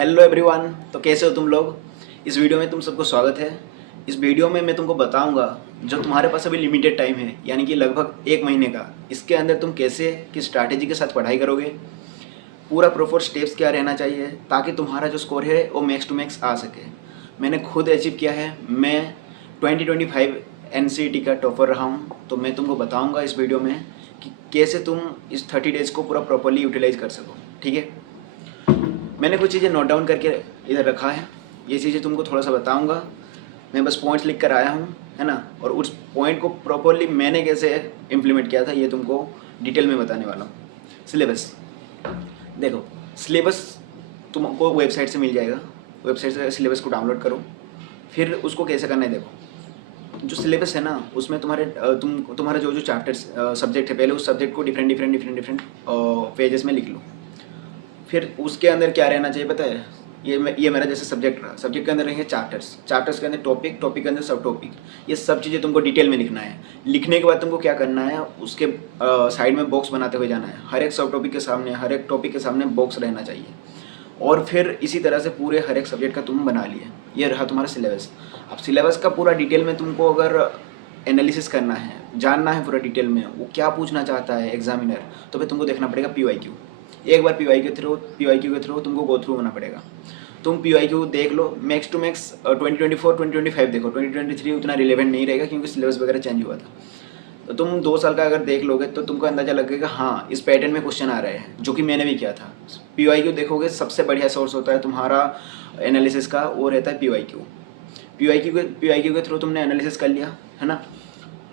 Hello everyone. तो कैसे हो तुम लोग। इस वीडियो में तुम सबको स्वागत है। इस वीडियो में मैं तुमको बताऊंगा जो तुम्हारे पास अभी लिमिटेड टाइम है, यानी कि लगभग 1 महीने का, इसके अंदर तुम कैसे किस स्ट्रैटेजी के साथ पढ़ाई करोगे, पूरा प्रॉपर स्टेप्स क्या रहना चाहिए ताकि तुम्हारा जो स्कोर है वो मैक्स टू मैक्स आ सके। मैंने खुद अचीव किया है। मैं 2025 NCET का टॉपर रहा हूँ, तो मैं तुमको बताऊँगा इस वीडियो में कि कैसे तुम इस 30 डेज़ को पूरा प्रॉपरली यूटिलाइज कर सको। ठीक है, मैंने कुछ चीज़ें नोट डाउन करके इधर रखा है। ये चीज़ें तुमको थोड़ा सा बताऊंगा। मैं बस पॉइंट्स लिख कर आया हूँ, है ना। और उस पॉइंट को प्रॉपरली मैंने कैसे इम्प्लीमेंट किया था ये तुमको डिटेल में बताने वाला हूँ। सिलेबस देखो, सिलेबस तुमको वेबसाइट से मिल जाएगा। वेबसाइट से सिलेबस को डाउनलोड करो। फिर उसको कैसे करना है देखो, जो सिलेबस है ना उसमें तुम्हारा जो जो चैप्टर्स सब्जेक्ट है, पहले उस सब्जेक्ट को डिफरेंट पेजेस में लिख लो। फिर उसके अंदर क्या रहना चाहिए पता है, ये मेरा जैसे सब्जेक्ट रहा, सब्जेक्ट के अंदर रहेंगे चैप्टर्स के अंदर टॉपिक के अंदर सब टॉपिक। ये सब चीज़ें तुमको डिटेल में लिखना है। लिखने के बाद तुमको क्या करना है, उसके साइड में बॉक्स बनाते हुए जाना है। हर एक सब टॉपिक के सामने, हर एक टॉपिक के सामने बॉक्स रहना चाहिए। और फिर इसी तरह से पूरे हर एक सब्जेक्ट का तुम बना लिए। ये रहा तुम्हारा सिलेबस। अब सिलेबस का पूरा डिटेल में तुमको अगर एनालिसिस करना है, जानना है पूरा डिटेल में वो क्या पूछना चाहता है एग्जामिनर, तो फिर तुमको देखना पड़ेगा PYQ। एक बार PYQ के थ्रू तुमको गो थ्रू होना पड़ेगा। तुम PYQ देख लो, मैक्स टू मैक्स 2024 2025 देखो। 2023 उतना रिलेवेंट नहीं रहेगा क्योंकि सिलेबस वगैरह चेंज हुआ था। तो तुम 2 साल का अगर देख लोगे तो तुमको अंदाजा लगेगा हाँ इस पैटर्न में क्वेश्चन आ रहे हैं, जो कि मैंने भी किया था। PYQ देखोगे, सबसे बढ़िया सोर्स होता है तुम्हारा एनालिसिस का, वो रहता है PYQ। PYQ के थ्रू तुमने एनालिसिस कर लिया, है ना।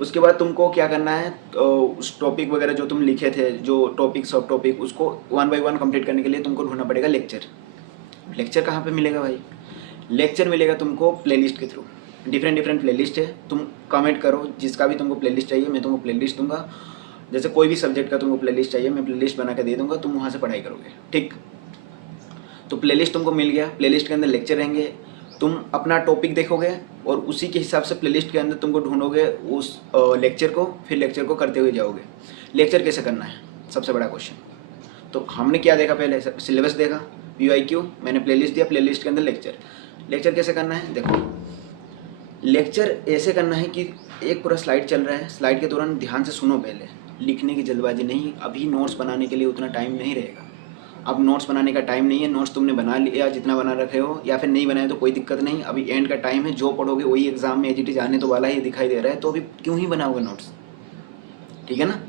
उसके बाद तुमको क्या करना है, तो उस टॉपिक वगैरह जो तुम लिखे थे, जो टॉपिक सब टॉपिक, उसको 1 बाय 1 कंप्लीट करने के लिए तुमको ढूंढना पड़ेगा लेक्चर। लेक्चर कहाँ पे मिलेगा भाई, लेक्चर मिलेगा तुमको प्लेलिस्ट के थ्रू। डिफरेंट प्लेलिस्ट है, तुम कमेंट करो जिसका भी तुमको प्लेलिस्ट चाहिए, मैं तुमको प्लेलिस्ट दूंगा। जैसे कोई भी सब्जेक्ट का तुमको प्लेलिस्ट चाहिए, मैं प्लेलिस्ट बना के दे दूंगा, तुम वहाँ से पढ़ाई करोगे। ठीक, तो प्लेलिस्ट तुमको मिल गया। प्लेलिस्ट के अंदर लेक्चर रहेंगे। तुम अपना टॉपिक देखोगे और उसी के हिसाब से प्लेलिस्ट के अंदर तुमको ढूंढोगे उस लेक्चर को, फिर लेक्चर को करते हुए जाओगे। लेक्चर कैसे करना है, सबसे बड़ा क्वेश्चन। तो हमने क्या देखा, पहले सिलेबस देखा, PYQ, मैंने प्लेलिस्ट दिया, प्लेलिस्ट के अंदर लेक्चर कैसे करना है देखो। लेक्चर ऐसे करना है कि एक पूरा स्लाइड चल रहा है, स्लाइड के दौरान ध्यान से सुनो। पहले लिखने की जल्दबाजी नहीं, अभी नोट्स बनाने के लिए उतना टाइम नहीं रहेगा। अब नोट्स बनाने का टाइम नहीं है। नोट्स तुमने बना लिया जितना बना रखे हो, या फिर नहीं बनाए तो कोई दिक्कत नहीं। अभी एंड का टाइम है, जो पढ़ोगे वही एग्जाम में एज आने तो वाला ही दिखाई दे रहा है, तो अभी क्यों ही बनाओगे नोट्स, ठीक है ना।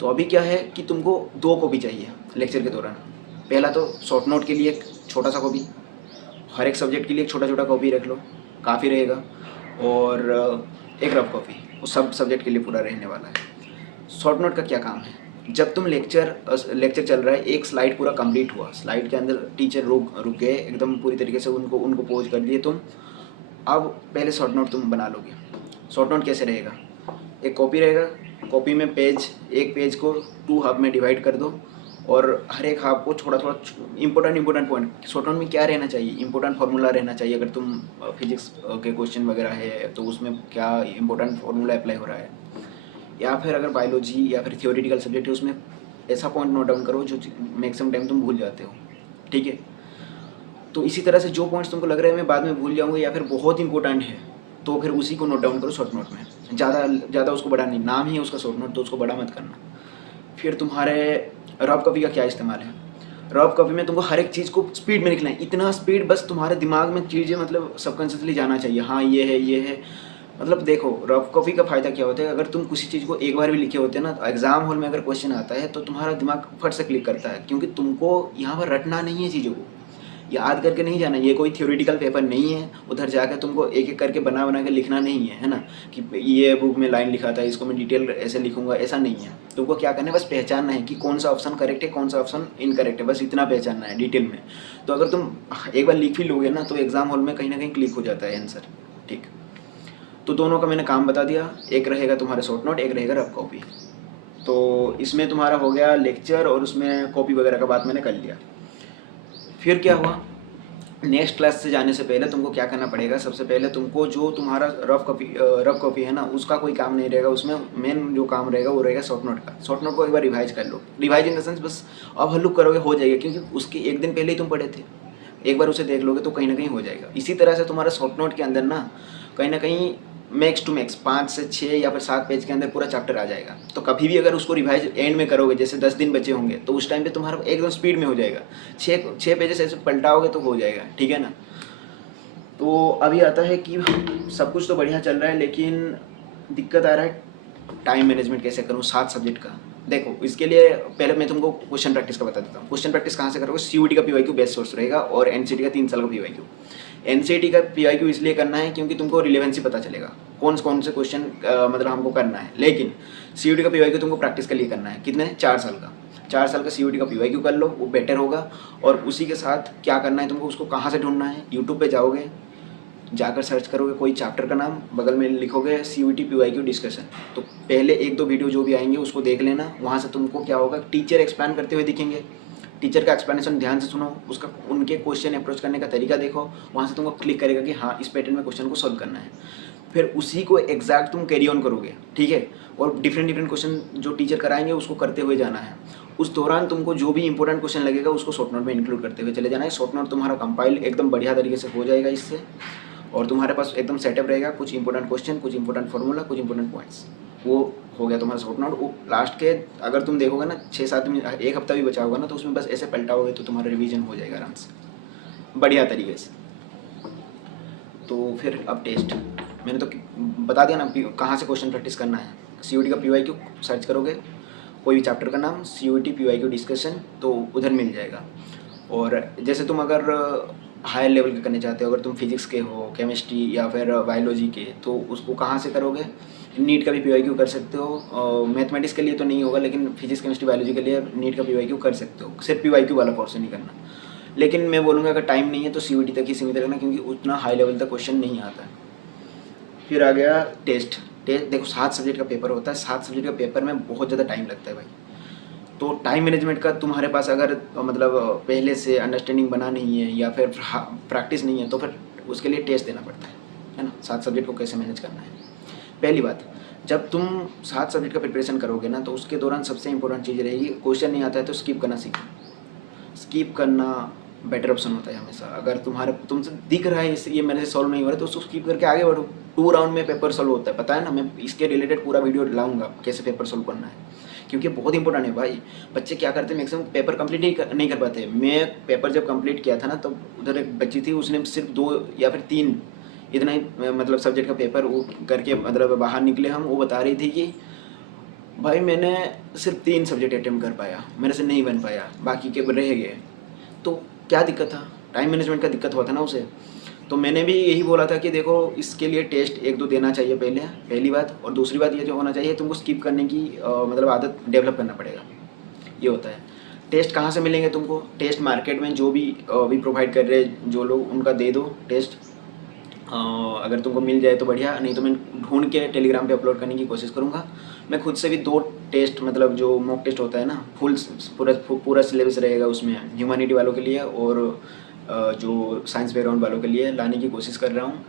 तो अभी क्या है कि तुमको 2 कॉपी चाहिए लेक्चर के दौरान। पहला तो शॉर्ट नोट के लिए एक छोटा सा कॉपी, हर एक सब्जेक्ट के लिए एक छोटा कॉपी रख लो, काफ़ी रहेगा। और एक रफ कॉपी, वो सब सब्जेक्ट के लिए पूरा रहने वाला है। शॉर्ट नोट का क्या काम है, जब तुम लेक्चर चल रहा है, एक स्लाइड पूरा कंप्लीट हुआ, स्लाइड के अंदर टीचर रुक गए एकदम पूरी तरीके से, उनको पोज कर दिए तुम। अब पहले शॉर्ट नोट तुम बना लोगे। शॉर्ट नोट कैसे रहेगा, एक कॉपी रहेगा, कॉपी में एक पेज को 2 हाफ में डिवाइड कर दो, और हर एक हाफ को थोड़ा इंपॉर्टेंट पॉइंट। शॉर्ट नोट में क्या रहना चाहिए, इंपॉर्टेंट फार्मूला रहना चाहिए। अगर तुम फिजिक्स के क्वेश्चन वगैरह है तो उसमें क्या इंपॉर्टेंट फार्मूला अप्लाई हो रहा है, या फिर अगर बायोलॉजी या फिर थियोरेटिकल सब्जेक्ट है उसमें ऐसा पॉइंट नोट डाउन करो जो मैक्सिमम टाइम तुम भूल जाते हो, ठीक है। तो इसी तरह से जो पॉइंट्स तुमको लग रहे हैं मैं बाद में भूल जाऊँगा या फिर बहुत इंपॉर्टेंट है, तो फिर उसी को नोट डाउन करो शॉर्ट नोट में। ज़्यादा उसको बड़ा नहीं, नाम ही है उसका शॉर्ट नोट, तो उसको बड़ा मत करना। फिर तुम्हारे रफ कॉपी का क्या इस्तेमाल है, रफ कॉपी में तुमको हर एक चीज़ को स्पीड में लिखना है। इतना स्पीड बस तुम्हारे दिमाग में चीज़ें मतलब सबकॉन्शियसली जाना चाहिए, हाँ ये है। मतलब देखो, रफ कॉपी का फ़ायदा क्या होता है, अगर तुम किसी चीज़ को एक बार भी लिखे होते हैं ना, तो एग्जाम हॉल में अगर क्वेश्चन आता है तो तुम्हारा दिमाग फट से क्लिक करता है, क्योंकि तुमको यहाँ पर रटना नहीं है, चीज़ों को याद करके नहीं जाना। ये कोई थ्योरेटिकल पेपर नहीं है, उधर जाकर तुमको एक एक करके बना के लिखना नहीं है ना, कि ये बुक में लाइन लिखा था इसको मैं डिटेल ऐसे लिखूंगा, ऐसा नहीं है। तुमको क्या करना है, बस पहचानना है कि कौन सा ऑप्शन करेक्ट है, कौन सा ऑप्शन इनकरेक्ट है, बस इतना पहचानना है डिटेल में। तो अगर तुम एक बार लिख भी लोगे ना, तो एग्जाम हॉल में कहीं ना कहीं क्लिक हो जाता है आंसर, ठीक। तो दोनों का मैंने काम बता दिया, एक रहेगा तुम्हारा शॉर्ट नोट, एक रहेगा रफ कॉपी। तो इसमें तुम्हारा हो गया लेक्चर, और उसमें कॉपी वगैरह का बात मैंने कर लिया। फिर क्या हुआ, नेक्स्ट क्लास से जाने से पहले तुमको क्या करना पड़ेगा, सबसे पहले तुमको जो तुम्हारा रफ कॉपी है ना, उसका कोई काम नहीं रहेगा। उसमें मेन जो काम रहेगा वो रहेगा शॉर्ट नोट का। शॉर्ट नोट को एक बार रिवाइज कर लो, रिवाइज इन द सेंस बस अब हल्लुक करोगे हो जाएगा, क्योंकि उसके एक दिन पहले ही तुम पढ़े थे। एक बार उसे देख लोगे तो कहीं ना कहीं हो जाएगा। इसी तरह से तुम्हारा शॉर्ट नोट के अंदर ना कहीं मैक्स टू मैक्स 5 से 6 या फिर 7 पेज के अंदर पूरा चैप्टर आ जाएगा। तो कभी भी अगर उसको रिवाइज एंड में करोगे, जैसे 10 दिन बचे होंगे, तो उस टाइम पे तुम्हारा एकदम स्पीड में हो जाएगा। 6 पेजेस ऐसे पलटाओगे तो हो जाएगा, ठीक है ना। तो अभी आता है कि सब कुछ तो बढ़िया चल रहा है, लेकिन दिक्कत आ रहा है टाइम मैनेजमेंट कैसे करूँ 7 सब्जेक्ट का। देखो, इसके लिए पहले मैं तुमको क्वेश्चन प्रैक्टिस का बता देता हूँ। क्वेश्चन प्रैक्टिस कहाँ से करोगे? सीयूटी का पीवाईक्यू बेस्ट सोर्स रहेगा, और एनसीटी का 3 साल का पीवाईक्यू। एनसीटी का पीवाईक्यू इसलिए करना है क्योंकि तुमको रिलेवेंसी पता चलेगा कौन से क्वेश्चन मतलब हमको करना है। लेकिन सीयूटी का पीवाईक्यू तुमको प्रैक्टिस के लिए करना है। कितने? 4 साल का। 4 साल का सीयूटी का पीवाईक्यू कर लो, वो बेटर होगा। और उसी के साथ क्या करना है तुमको, उसको कहाँ से ढूंढना है? यूट्यूब पे जाओगे, जाकर सर्च करोगे कोई चैप्टर का नाम, बगल में लिखोगे सीयूटी पीवाईक्यू डिस्कशन, तो पहले 1-2 वीडियो जो भी आएंगे उसको देख लेना। वहाँ से तुमको क्या होगा, टीचर एक्सप्लेन करते हुए दिखेंगे, टीचर का एक्सप्लेनेशन ध्यान से सुनो, उसका उनके क्वेश्चन अप्रोच करने का तरीका देखो, वहाँ से तुमको क्लिक करेगा कि हाँ इस पैटर्न में क्वेश्चन को सॉल्व करना है। फिर उसी को एग्जैक्ट तुम कैरी ऑन करोगे, ठीक है। और डिफरेंट क्वेश्चन जो टीचर कराएंगे उसको करते हुए जाना है। उस दौरान तुमको जो भी इंपॉर्टेंट क्वेश्चन लगेगा उसको शॉर्ट नोट में इंक्लूड करते हुए चले जाना है। शॉर्ट नोट तुम्हारा कंपाइल एकदम बढ़िया तरीके से हो जाएगा इससे, और तुम्हारे पास एकदम सेटअप रहेगा। कुछ इंपॉर्टेंट क्वेश्चन, कुछ इंपॉर्टेंट फार्मूला, कुछ इंपॉर्टेंट पॉइंट्स, वो हो गया तुम्हारा शॉर्ट नोट। वो लास्ट के अगर तुम देखोगे ना 6-7 दिन, 1 हफ्ता भी बचा होगा ना, तो उसमें बस ऐसे पलटाओगे तो तुम्हारा रिवीजन हो जाएगा आराम से बढ़िया तरीके से। तो फिर अब टेस्ट मैंने तो बता दिया ना कहाँ से क्वेश्चन प्रैक्टिस करना है। सीयूटी का पीवाईक्यू सर्च करोगे, कोई भी चैप्टर का नाम सीयूटी पीवाईक्यू डिस्कशन, तो उधर मिल जाएगा। और जैसे तुम अगर हायर लेवल के करने चाहते हो, अगर तुम फिजिक्स के हो, केमिस्ट्री या फिर बायोलॉजी के, तो उसको कहाँ से करोगे? नीट का भी पीवाईक्यू कर सकते हो। मैथमेटिक्स के लिए तो नहीं होगा, लेकिन फिजिक्स केमिस्ट्री बायोलॉजी के लिए नीट का पीवाईक्यू कर सकते हो। सिर्फ पीवाईक्यू वाला पोर्शन नहीं करना। लेकिन मैं बोलूँगा अगर टाइम नहीं है तो सीयूटी तक ही सीमित रखना, क्योंकि उतना हाई लेवल तक क्वेश्चन नहीं आता है। फिर आ गया टेस्ट। देखो 7 सब्जेक्ट का पेपर होता है, 7 सब्जेक्ट का पेपर में बहुत ज़्यादा टाइम लगता है भाई। तो टाइम मैनेजमेंट का तुम्हारे पास अगर मतलब पहले से अंडरस्टैंडिंग बना नहीं है या फिर प्रैक्टिस नहीं है, तो फिर उसके लिए टेस्ट देना पड़ता है ना। 7 सब्जेक्ट को कैसे मैनेज करना है? पहली बात, जब तुम 7 सब्जेक्ट का प्रिपरेशन करोगे ना, तो उसके दौरान सबसे इंपॉर्टेंट चीज़ रहेगी, क्वेश्चन नहीं आता है तो स्किप करना सीखो। स्किप करना बेटर ऑप्शन होता है हमेशा। अगर तुमसे दिख रहा है ये मेरे से सॉल्व नहीं हो रहा है, तो उसको स्किप करके आगे बढ़ो। 2 राउंड में पेपर सॉल्व होता है, पता है ना। मैं इसके रिलेटेड पूरा वीडियो लाऊंगा कैसे पेपर सॉल्व करना है, क्योंकि बहुत इंपॉर्टेंट है भाई। बच्चे क्या करते हैं, मैक्सिमम पेपर कंप्लीट नहीं कर पाते। मैं पेपर जब कंप्लीट किया था ना, तो उधर एक बच्ची थी, उसने सिर्फ 2 या फिर 3 इतना ही मतलब सब्जेक्ट का पेपर वो करके मतलब बाहर निकले हम। वो बता रही थी कि भाई मैंने सिर्फ 3 सब्जेक्ट अटेम्प्ट कर पाया, मेरे से नहीं बन पाया, बाकी के रह गए। तो क्या दिक्कत था? टाइम मैनेजमेंट का दिक्कत हुआ था ना उसे। तो मैंने भी यही बोला था कि देखो इसके लिए टेस्ट 1-2 देना चाहिए पहली बात। और दूसरी बात ये जो होना चाहिए, तुमको स्किप करने की मतलब आदत डेवलप करना पड़ेगा। ये होता है। टेस्ट कहाँ से मिलेंगे तुमको? टेस्ट मार्केट में जो भी प्रोवाइड कर रहे हैं जो लोग, उनका दे दो टेस्ट। अगर तुमको मिल जाए तो बढ़िया, नहीं तो मैं ढूंढ के टेलीग्राम पे अपलोड करने की कोशिश करूँगा। मैं खुद से भी 2 टेस्ट मतलब जो मॉक टेस्ट होता है ना, पूरा सिलेबस रहेगा उसमें, ह्यूमैनिटी वालों के लिए और जो साइंस बैकग्राउंड वालों के लिए लाने की कोशिश कर रहा हूँ।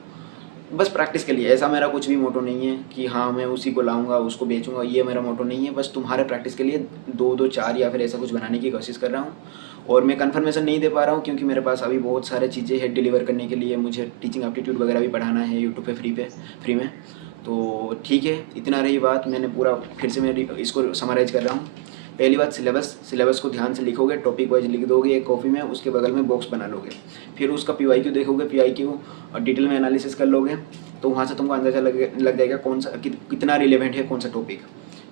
बस प्रैक्टिस के लिए। ऐसा मेरा कुछ भी मोटो नहीं है कि हाँ मैं उसी को लाऊंगा उसको बेचूंगा, ये मेरा मोटो नहीं है। बस तुम्हारे प्रैक्टिस के लिए 2-2, 4 या फिर ऐसा कुछ बनाने की कोशिश कर रहा हूँ। और मैं कंफर्मेशन नहीं दे पा रहा हूँ क्योंकि मेरे पास अभी बहुत सारे चीज़ें हैं डिलीवर करने के लिए। मुझे टीचिंग एप्टीट्यूड वगैरह भी पढ़ाना है यूट्यूब पे फ्री में। तो ठीक है, इतना रही बात। मैंने पूरा फिर से मैं इसको समराइज़ कर रहा हूँ। पहली बात, सिलेबस को ध्यान से लिखोगे, टॉपिक वाइज लिख दोगे एक कॉपी में, उसके बगल में बॉक्स बना लोगे। फिर उसका पीवाईक्यू देखोगे, पीवाईक्यू और डिटेल में एनालिसिस कर लोगे, तो वहाँ से तुमको अंदाजा लग जाएगा कौन सा कितना रिलेवेंट है कौन सा टॉपिक।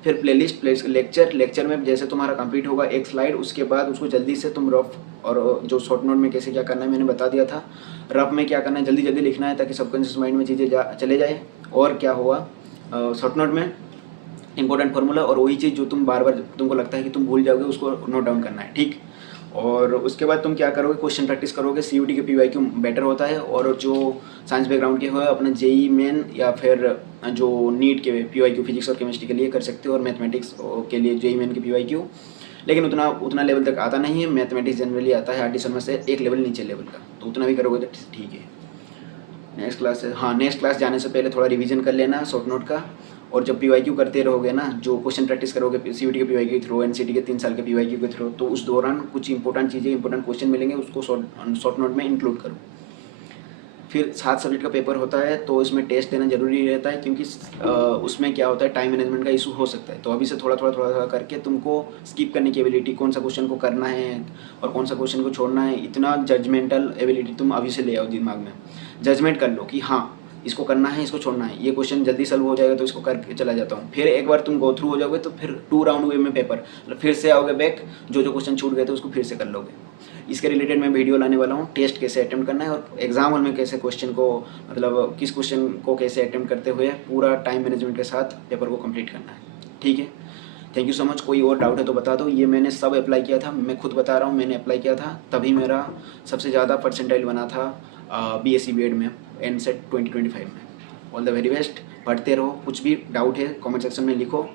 फिर प्लेलिस्ट लेक्चर में जैसे तुम्हारा कंप्लीट होगा एक स्लाइड, उसके बाद उसको जल्दी से तुम रफ और जो शॉर्ट नोट में कैसे क्या करना है मैंने बता दिया था। रफ में क्या करना है, जल्दी लिखना है ताकि सबकॉन्शियस माइंड में चीज़ें चले जाए। और क्या हुआ, शॉर्ट नोट में इंपॉर्टेंट फार्मूला और वही चीज़ जो तुम बार बार तुमको लगता है कि तुम भूल जाओगे उसको नोट डाउन करना है, ठीक। और उसके बाद तुम क्या करोगे, क्वेश्चन प्रैक्टिस करोगे। सीयूटी के पीवाईक्यू बेटर होता है, और जो साइंस बैकग्राउंड के हो अपना जेई मेन या फिर जो नीट के पीवाईक्यू फिजिक्स और केमिस्ट्री के लिए कर सकते हो, और मैथमेटिक्स के लिए जेई मेन के पीवाईक्यू। लेकिन उतना लेवल तक आता नहीं है। मैथमेटिक्स जनरली आता है आर्टिसन में से एक लेवल नीचे लेवल का, तो उतना भी करोगे तो ठीक है। नेक्स्ट क्लास जाने से पहले थोड़ा रिवीजन कर लेना शॉर्ट नोट का। और जब PYQ करते रहोगे ना, जो क्वेश्चन प्रैक्टिस करोगे CVT के PYQ के थ्रू, NCT के 3 साल के PYQ के थ्रू, तो उस दौरान कुछ इंपॉर्टेंट चीज़ें, इंपॉर्टेंट क्वेश्चन मिलेंगे, उसको शॉर्ट नोट में इंक्लूड करो। फिर 7 सब्जेक्ट का पेपर होता है, तो इसमें टेस्ट देना जरूरी रहता है, क्योंकि उसमें क्या होता है, टाइम मैनेजमेंट का इशू हो सकता है। तो अभी से थोड़ा करके तुमको स्किप करने की एबिलिटी, कौन सा क्वेश्चन को करना है और कौन सा क्वेश्चन को छोड़ना है, इतना जजमेंटल एबिलिटी तुम अभी से ले आओ दिमाग में। जजमेंट कर लो कि हाँ इसको करना है, इसको छोड़ना है, ये क्वेश्चन जल्दी सॉल्व हो जाएगा तो इसको करके चला जाता हूँ। फिर एक बार तुम गो थ्रू हो जाओगे तो फिर 2 राउंड वे में पेपर, फिर से आओगे बैक, जो क्वेश्चन छूट गए थे उसको फिर से कर लोगे। इसके रिलेटेड मैं वीडियो लाने वाला हूँ, टेस्ट कैसे अटेम्प्ट करना है और एग्जाम हॉल में कैसे क्वेश्चन को, मतलब किस क्वेश्चन को कैसे अटेम्प्ट करते हुए पूरा टाइम मैनेजमेंट के साथ पेपर को कंप्लीट करना है। ठीक है, थैंक यू सो मच। कोई और डाउट है तो बता दो। ये मैंने सब अप्लाई किया था, मैं खुद बता रहा हूँ, मैंने अप्लाई किया था, तभी मेरा सबसे ज़्यादा परसेंटाइल बना था BSc B.Ed में, NCET 2025 में। ऑल द वेरी बेस्ट, पढ़ते रहो। कुछ भी डाउट है कमेंट सेक्शन में लिखो